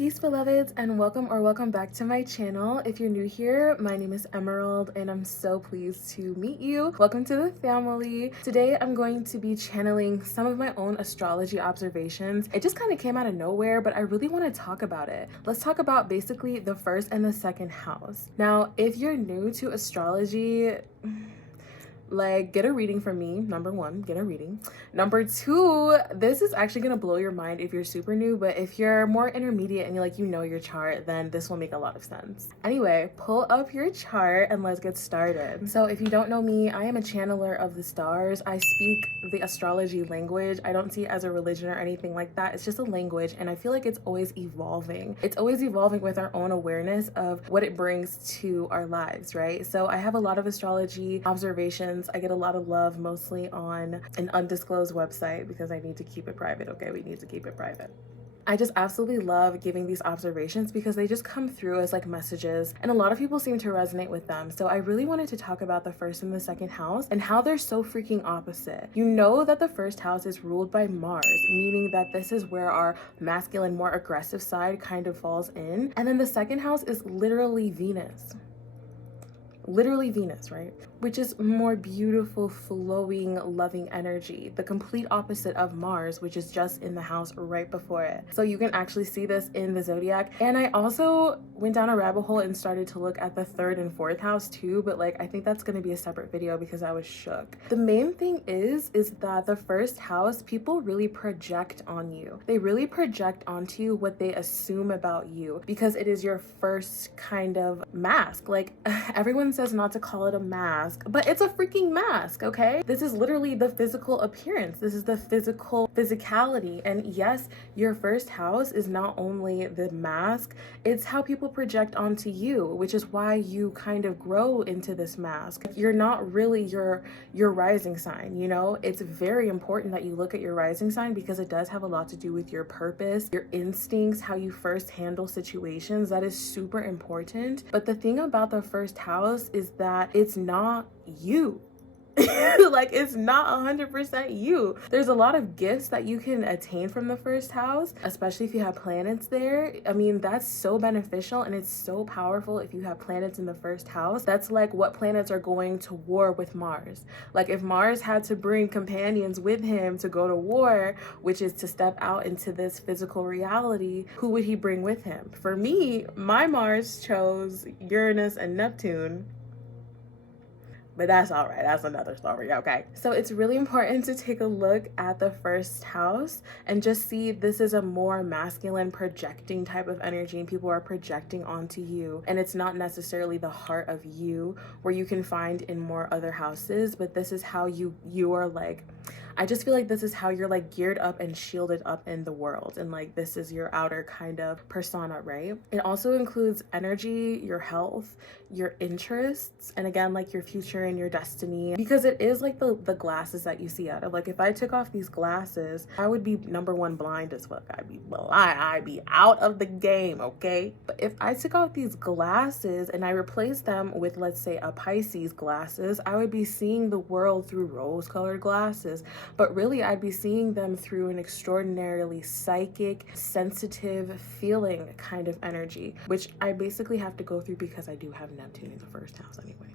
Peace, beloveds, and welcome back to my channel. If you're new here, my name is Emerald and I'm so pleased to meet you. Welcome to the family. Today I'm going to be channeling some of my own astrology observations. It just kind of came out of nowhere, but I really want to talk about it. Let's talk about basically the first and the second house. Now, if you're new to astrology, like, get a reading from me. Number one, get a reading. Number two, this is actually gonna blow your mind if you're super new, but if you're more intermediate and you know your chart, then this will make a lot of sense. Anyway, pull up your chart and let's get started. So if you don't know me, I am a channeler of the stars. I speak the astrology language. I don't see it as a religion or anything like that. It's just a language, and I feel like it's always evolving. It's always evolving with our own awareness of what it brings to our lives, right? So I have a lot of astrology observations. I get a lot of love mostly on an undisclosed website because I need to keep it private, okay? We need to keep it private. I just absolutely love giving these observations because they just come through as like messages, and a lot of people seem to resonate with them. So I really wanted to talk about the first and the second house and how they're so freaking opposite. You know that the first house is ruled by Mars, meaning that this is where our masculine, more aggressive side kind of falls in. And then the second house is literally Venus, right? Which is more beautiful, flowing, loving energy, the complete opposite of Mars, which is just in the house right before it. So you can actually see this in the zodiac. And I also went down a rabbit hole and started to look at the third and fourth house too, but like I think that's going to be a separate video because I was shook. The main thing is that the first house, people really project on you. They really project onto you what they assume about you because it is your first kind of mask. Like everyone says not to call it a mask, but it's a freaking mask, okay? This is literally the physical appearance. This is the physicality. And yes, your first house is not only the mask, it's how people project onto you, which is why you kind of grow into this mask. You're not really your rising sign, you know? It's very important that you look at your rising sign because it does have a lot to do with your purpose, your instincts, how you first handle situations. That is super important. But the thing about the first house is that it's not you. Like, it's not 100% you. There's a lot of gifts that you can attain from the first house, especially if you have planets there. I mean, that's so beneficial and it's so powerful if you have planets in the first house. That's like what planets are going to war with Mars. Like if Mars had to bring companions with him to go to war, which is to step out into this physical reality, who would he bring with him? For me, my Mars chose Uranus and Neptune. But that's all right. That's another story, okay? So it's really important to take a look at the first house and just see this is a more masculine projecting type of energy, and people are projecting onto you. And it's not necessarily the heart of you where you can find in more other houses, but this is how you are like, I just feel like this is how you're like geared up and shielded up in the world. And like, this is your outer kind of persona, right? It also includes energy, your health, your interests, and again, like your future and your destiny, because it is like the glasses that you see out of. Like if I took off these glasses, I would be number one blind as fuck. I'd be out of the game, okay? But if I took off these glasses and I replaced them with, let's say, a Pisces glasses, I would be seeing the world through rose-colored glasses. But really, I'd be seeing them through an extraordinarily psychic, sensitive, feeling kind of energy, which I basically have to go through because I do have Neptune in the first house anyway.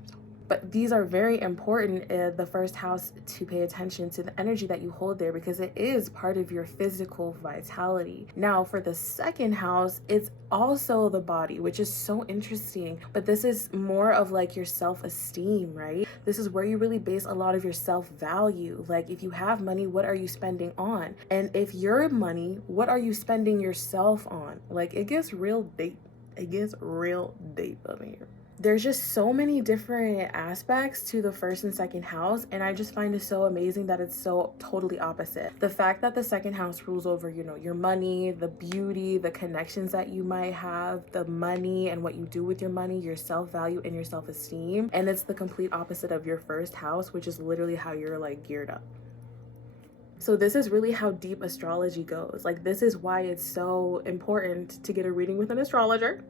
But these are very important in the first house to pay attention to the energy that you hold there because it is part of your physical vitality. Now, for the second house, it's also the body, which is so interesting. But this is more of like your self-esteem, right? This is where you really base a lot of your self-value. Like if you have money, what are you spending on? And if you're money, what are you spending yourself on? Like it gets real deep. It gets real deep up in here. There's just so many different aspects to the first and second house, and I just find it so amazing that it's so totally opposite. The fact that the second house rules over, you know, your money, the beauty, the connections that you might have, the money and what you do with your money, your self-value and your self-esteem, and it's the complete opposite of your first house, which is literally how you're like geared up. So this is really how deep astrology goes. Like this is why it's so important to get a reading with an astrologer.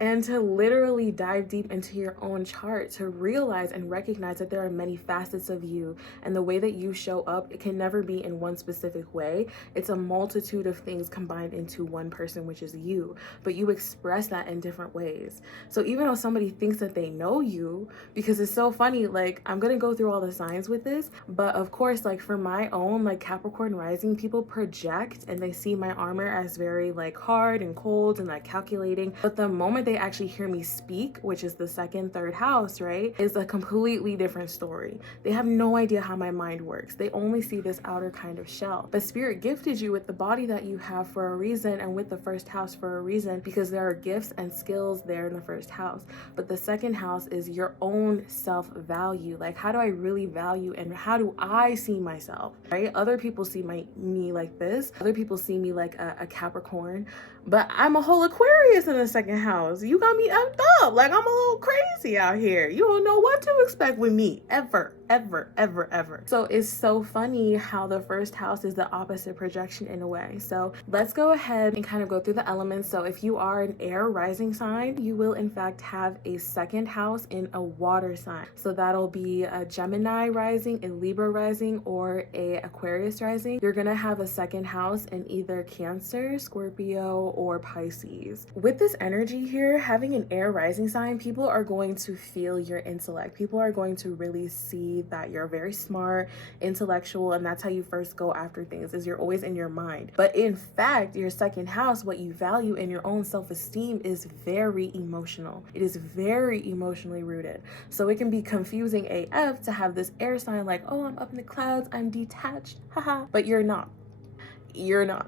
and to literally dive deep into your own chart to realize and recognize that there are many facets of you, and the way that you show up, it can never be in one specific way. It's a multitude of things combined into one person, which is you, but you express that in different ways. So even though somebody thinks that they know you, because it's so funny, like I'm gonna go through all the signs with this, but of course, like for my own like Capricorn rising, people project and they see my armor as very like hard and cold and like calculating, but the moment they actually hear me speak, which is the second, third house, right, is a completely different story. They have no idea how my mind works. They only see this outer kind of shell. But spirit gifted you with the body that you have for a reason, and with the first house for a reason, because there are gifts and skills there in the first house. But the second house is your own self-value. Like, how do I really value and how do I see myself, right? Other people see me like this. Other people see me like a Capricorn, but I'm a whole Aquarius in the second house. You got me effed up. Like, I'm a little crazy out here. You don't know what to expect with me ever. So it's so funny how the first house is the opposite projection in a way. So let's go ahead and kind of go through the elements. So if you are an air rising sign, you will in fact have a second house in a water sign. So that'll be a Gemini rising, a Libra rising, or a Aquarius rising. You're gonna have a second house in either Cancer, Scorpio, or Pisces. With this energy here, having an air rising sign, people are going to feel your intellect. People are going to really see that you're very smart, intellectual, and that's how you first go after things, is you're always in your mind. But in fact, your second house, what you value in your own self-esteem, is very emotional. It is very emotionally rooted. So it can be confusing AF to have this air sign like, oh, I'm up in the clouds, I'm detached, haha. But you're not. You're not.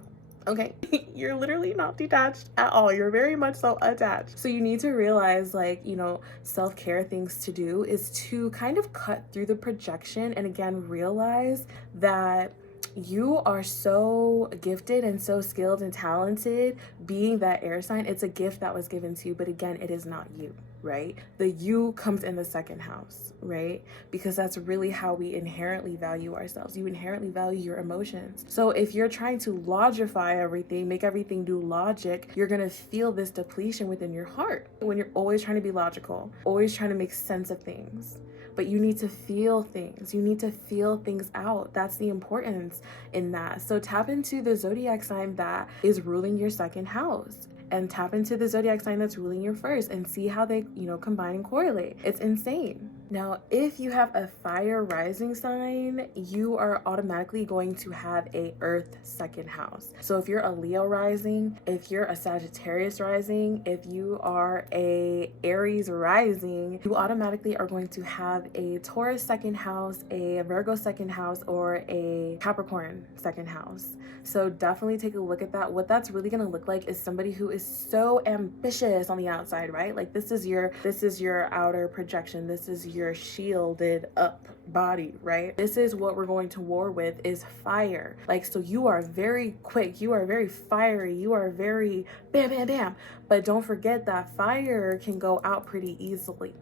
Okay, you're literally not detached at all. You're very much so attached. So you need to realize, like, you know, self-care things to do is to kind of cut through the projection and again realize that you are so gifted and so skilled and talented being that air sign. It's a gift that was given to you, but again, it is not you, right? The you comes in the second house, right? Because that's really how we inherently value ourselves. You inherently value your emotions. So if you're trying to logify everything, make everything do logic, you're gonna feel this depletion within your heart when you're always trying to be logical, always trying to make sense of things. But you need to feel things. You need to feel things out. That's the importance in that. So tap into the zodiac sign that is ruling your second house, and tap into the zodiac sign that's ruling your first, and see how they, you know, combine and correlate. It's insane. Now, if you have a fire rising sign, you are automatically going to have a earth second house. So if you're a Leo rising, if you're a Sagittarius rising, if you are a Aries rising, you automatically are going to have a Taurus second house, a Virgo second house, or a Capricorn second house. So definitely take a look at that. What that's really going to look like is somebody who is so ambitious on the outside, right? Like this is your outer projection. This is your shielded up body, right? This is what we're going to war with, is fire. Like, so you are very quick, you are very fiery, you are very bam, bam, bam. But don't forget that fire can go out pretty easily.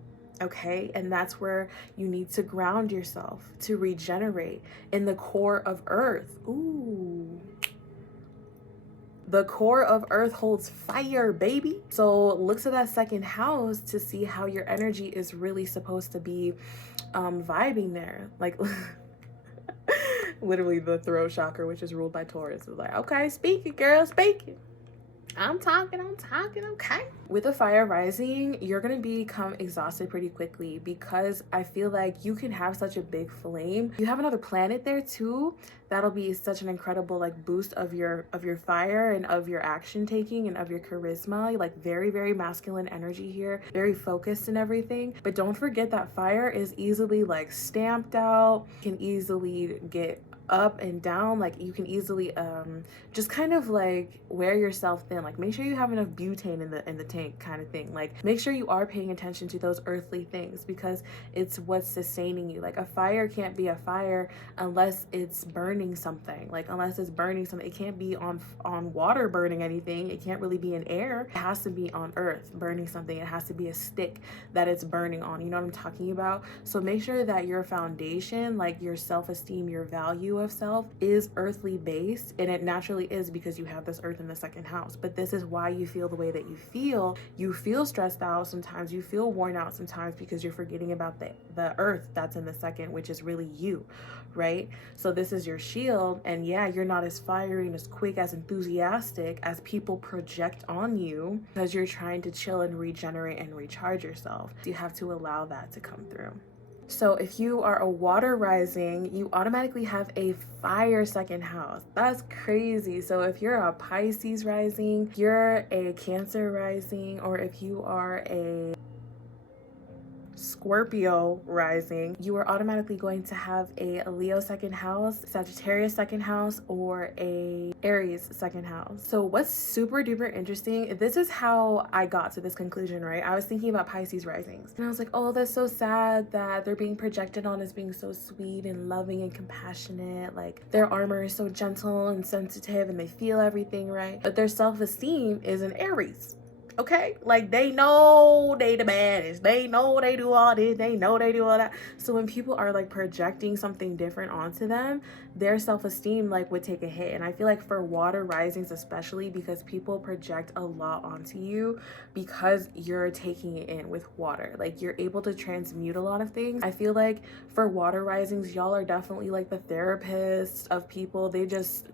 Okay, and that's where you need to ground yourself to regenerate in the core of earth. Ooh. The core of earth holds fire, baby. So look to that second house to see how your energy is really supposed to be vibing there. Like literally the throat chakra, which is ruled by Taurus, is like, okay, speak it, girl, speak it. I'm talking, okay. With a fire rising, you're gonna become exhausted pretty quickly, because I feel like you can have such a big flame. You have another planet there too. That'll be such an incredible like boost of your fire and of your action taking and of your charisma. Like very, very masculine energy here, very focused and everything. But don't forget that fire is easily like stamped out, can easily get up and down. Like you can easily just kind of like wear yourself thin. Like make sure you have enough butane in the tank kind of thing. Like make sure you are paying attention to those earthly things, because it's what's sustaining you. Like a fire can't be a fire unless it's burning something. Like unless it's burning something, it can't be on water burning anything. It can't really be in air. It has to be on earth burning something. It has to be a stick that it's burning on. You know what I'm talking about? So make sure that your foundation, like your self-esteem, your value, value of self is earthly based, and it naturally is because you have this earth in the second house. But this is why you feel the way that you feel. You feel stressed out sometimes, you feel worn out sometimes, because you're forgetting about the earth that's in the second, which is really you, right? So this is your shield, and yeah, you're not as fiery and as quick, as enthusiastic as people project on you, because you're trying to chill and regenerate and recharge yourself. You have to allow that to come through. So if you are a water rising, you automatically have a fire second house. That's crazy. So if you're a Pisces rising, you're a Cancer rising, or if you are a Scorpio rising, you are automatically going to have a Leo second house, Sagittarius second house, or a Aries second house. So what's super duper interesting, this is how I got to this conclusion, right? I was thinking about Pisces risings, and I was like, oh, that's so sad that they're being projected on as being so sweet and loving and compassionate. Like, their armor is so gentle and sensitive, and they feel everything, right? But their self-esteem is an Aries. Okay, like, they know they the baddest, they know they do all this, they know they do all that. So when people are like projecting something different onto them, their self-esteem like would take a hit. And I feel like for water risings especially, because people project a lot onto you because you're taking it in with water, like you're able to transmute a lot of things. I feel like for water risings, y'all are definitely like the therapists of people. They just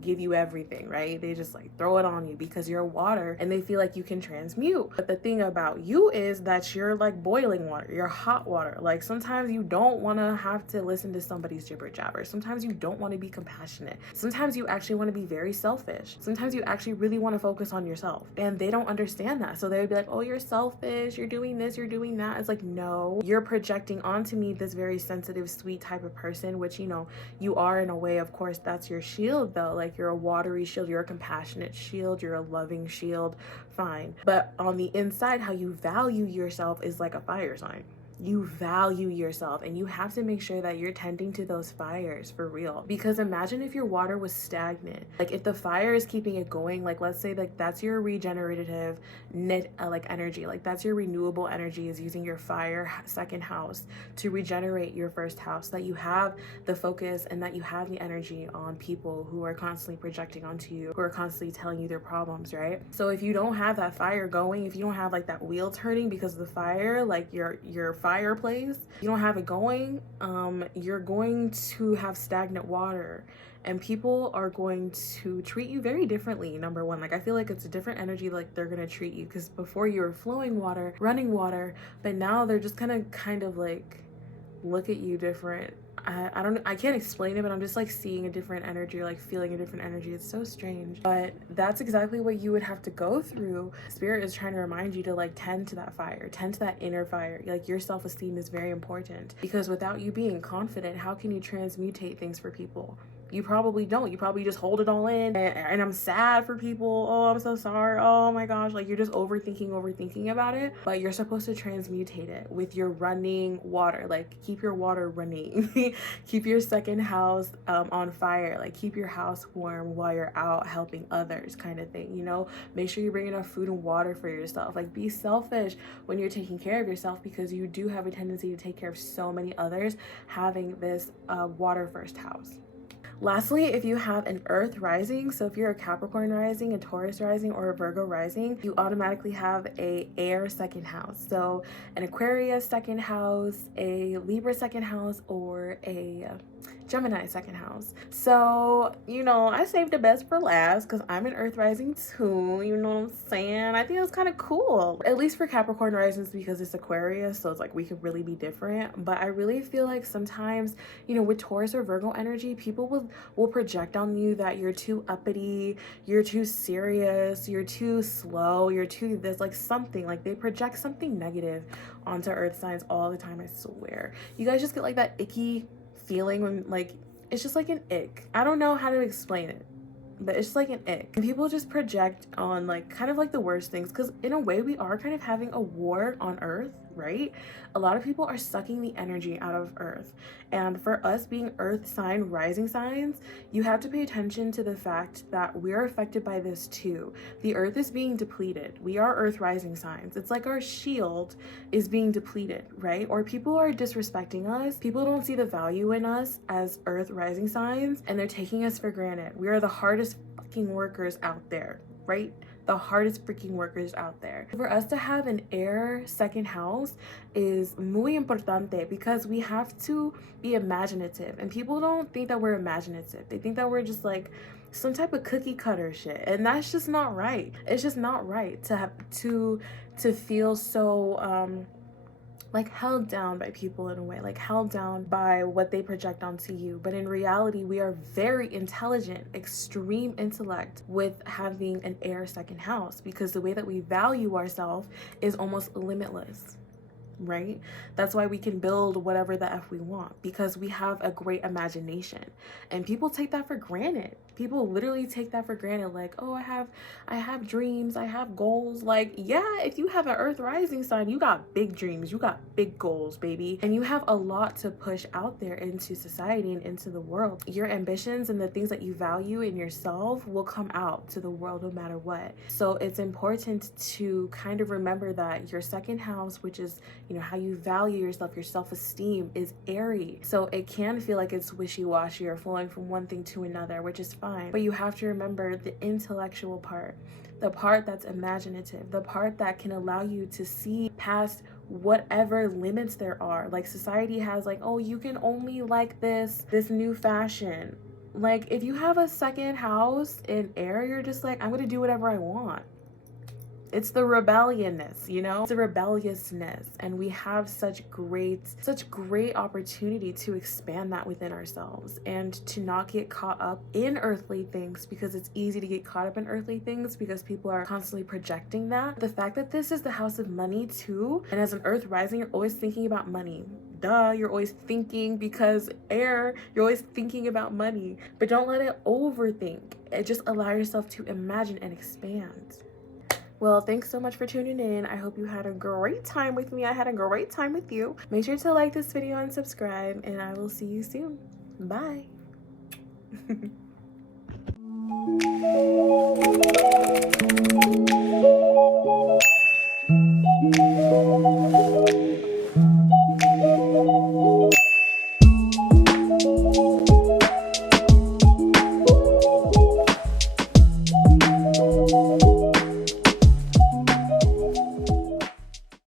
give you everything, right? They just like throw it on you because you're water, and they feel like you can transmute. But the thing about you is that you're like boiling water, you're hot water. Like, sometimes you don't want to have to listen to somebody's jibber jabber. Sometimes you don't want to be compassionate. Sometimes you actually want to be very selfish. Sometimes you actually really want to focus on yourself, and they don't understand that. So they would be like, oh, you're selfish, you're doing this, you're doing that. It's like, no, you're projecting onto me this very sensitive, sweet type of person, which, you know, you are in a way. Of course, that's your shield though. Like, you're a watery shield, you're a compassionate shield, you're a loving shield, fine. But on the inside, how you value yourself is like a fire sign. You value yourself, and you have to make sure that you're tending to those fires for real. Because imagine if your water was stagnant. Like, if the fire is keeping it going, like, let's say like that's your regenerative net like energy, like that's your renewable energy, is using your fire second house to regenerate your first house, that you have the focus and that you have the energy on people who are constantly projecting onto you, who are constantly telling you their problems, right? So if you don't have that fire going, if you don't have like that wheel turning because of the fire, like your fireplace, you don't have it going, you're going to have stagnant water, and people are going to treat you very differently. Number one, like, I feel like it's a different energy, like they're gonna treat you, because before you were flowing water, running water, but now they're just gonna kind of like look at you different. I can't explain it, but I'm just like seeing a different energy, or like feeling a different energy. It's so strange, but that's exactly what you would have to go through. Spirit is trying to remind you to like tend to that fire, tend to that inner fire. Like, your self-esteem is very important, because without you being confident, how can you transmutate things for people? You probably don't. You probably just hold it all in, and I'm sad for people. Oh, I'm so sorry. Oh my gosh. Like, you're just overthinking about it. But you're supposed to transmutate it with your running water. Like, keep your water running. Keep your second house on fire. Like, keep your house warm while you're out helping others, kind of thing, you know? Make sure you bring enough food and water for yourself. Like, be selfish when you're taking care of yourself, because you do have a tendency to take care of so many others, having this water first house. Lastly, if you have an Earth rising, so if you're a Capricorn rising, a Taurus rising, or a Virgo rising, you automatically have a air second house. So an Aquarius second house, a Libra second house, or a Gemini second house. So, you know, I saved the best for last because I'm an Earth rising too, you know what I'm saying? I think it's kind of cool, at least for Capricorn risings, because it's Aquarius, so it's like we could really be different. But I really feel like sometimes, you know, with Taurus or Virgo energy, people will project on you that you're too uppity, you're too serious, you're too slow, you're too this, like something, like they project something negative onto Earth signs all the time. I swear, you guys just get like that icky feeling when, like, it's just like an ick. I don't know how to explain it, but it's just like an ick. And people just project on like kind of like the worst things, because in a way we are kind of having a war on Earth right? A lot of people are sucking the energy out of Earth. And for us being Earth sign rising signs, you have to pay attention to the fact that we're affected by this too. The Earth is being depleted. We are Earth rising signs. It's like our shield is being depleted, right? Or people are disrespecting us. People don't see the value in us as Earth rising signs, and they're taking us for granted. We are the hardest fucking workers out there, right? The hardest freaking workers out there. For us to have an air second house is muy importante because we have to be imaginative, and people don't think that we're imaginative. They think that we're just like some type of cookie cutter shit, and that's just not right. It's just not right to have to feel so like held down by people in a way, like held down by what they project onto you. But in reality, we are very intelligent, extreme intellect with having an air second house, because the way that we value ourselves is almost limitless, right? That's why we can build whatever the F we want, because we have a great imagination. And people take that for granted. People literally take that for granted, like, oh, I have dreams, I have goals. Like, yeah, if you have an Earth rising sign, you got big dreams, you got big goals, baby, and you have a lot to push out there into society and into the world. Your ambitions and the things that you value in yourself will come out to the world no matter what. So it's important to kind of remember that your second house, which is, you know, how you value yourself, your self-esteem, is airy. So it can feel like it's wishy-washy or flowing from one thing to another, which is fine. But you have to remember the intellectual part, the part that's imaginative, the part that can allow you to see past whatever limits there are. Like society has like, oh, you can only like this new fashion. Like if you have a second house in air, you're just like, I'm gonna do whatever I want. It's the rebelliousness, you know, it's the rebelliousness, and we have such great opportunity to expand that within ourselves and to not get caught up in earthly things, because it's easy to get caught up in earthly things because people are constantly projecting that. The fact that this is the house of money too, and as an Earth rising, you're always thinking about money. Duh, you're always thinking, because air, you're always thinking about money. But don't let it overthink. Just allow yourself to imagine and expand. Well, thanks so much for tuning in. I hope you had a great time with me. I had a great time with you. Make sure to like this video and subscribe, and I will see you soon. Bye.